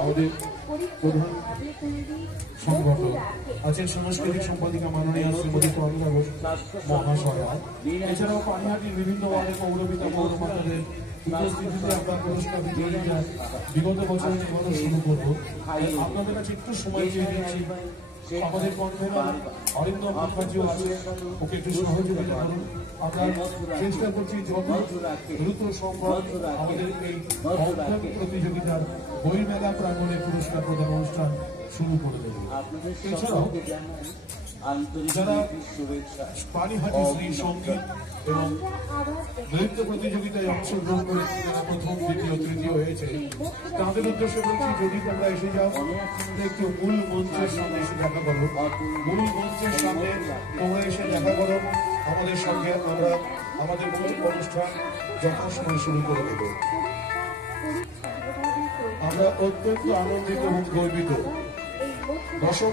আমাদের প্রধান সংগঠক আছেন সাংস্কৃতিক সম্পাদিকা মাননীয় শ্রীমতী তরুণা ঘোষ মহাশয়া। এছাড়াও পানিহাটির বিভিন্ন ওয়ার্ডের পৌরপিতা পৌরমাতাদের উপস্থিতিতে আমরা পুরস্কার বিতরণীরা বিগত বছর জীবনে শুরু করব। আপনাদের কাছে একটু সময় চেয়ে দিচ্ছি। আমাদের কনভেনর অরিন্দম মুখার্জিও আছে, ওকে একটু সহযোগিতা করুন। আমরা চেষ্টা করছি যত দ্রুত সম্ভব আমাদের এই প্রতিযোগিতার বইমেলা প্রাঙ্গণে পুরস্কার প্রদান অনুষ্ঠান শুরু করে দেব। এছাড়াও যারা পানিহাটি শ্রী সঙ্গীত এবং নৃত্য প্রতিযোগিতায় অংশগ্রহণ করে যারা প্রথম দ্বিতীয় তৃতীয় হয়েছে তাদের উদ্দেশ্যে বলছি, যদি তোমরা এসে যাও একটু মূল মঞ্চের সামনে এসে দেখা করো। মূল মঞ্চের সামনে তোমরা এসে দেখা করো আমাদের সঙ্গে। আমরা আমাদের মূল অনুষ্ঠান যথাসময় শুরু করে দেব। আমরা অত্যন্ত আনন্দিত এবং গর্বিত। দশম